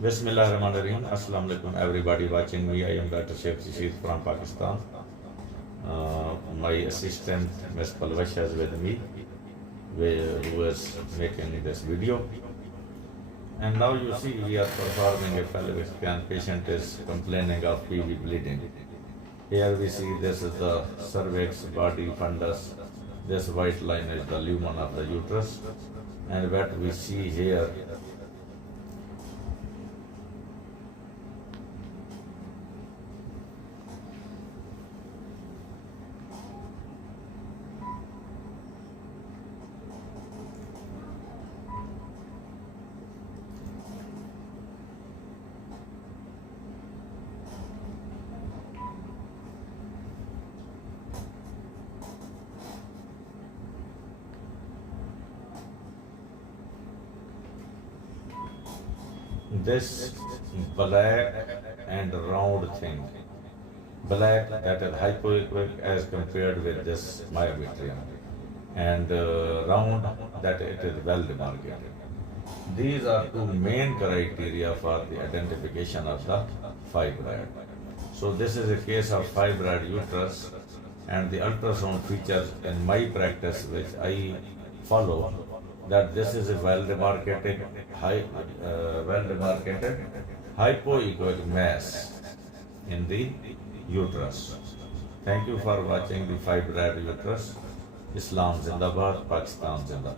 Bismillahirrahmanirrahim. Assalamu alaikum, everybody watching me. I am Dr. Sheikh from Pakistan. My assistant, Ms. Palvasha, is with me, who is making this video. And now you see we are performing a pelvic scan. Patient is complaining of PV bleeding. Here we see this is the cervix, body, fundus. This white line is the lumen of the uterus. And what we see here, this black and round thing, black that is hypoequic as compared with this myometrium, and round that it is well demarcated. These are two main criteria for the identification of the fibroid. So this is a case of fibroid uterus, and the ultrasound features in my practice, which I follow, that this is a well demarcated hypoechoic mass in the uterus. Thank you for watching the fibroid uterus. Islam Zindabad, Pakistan Zindabad.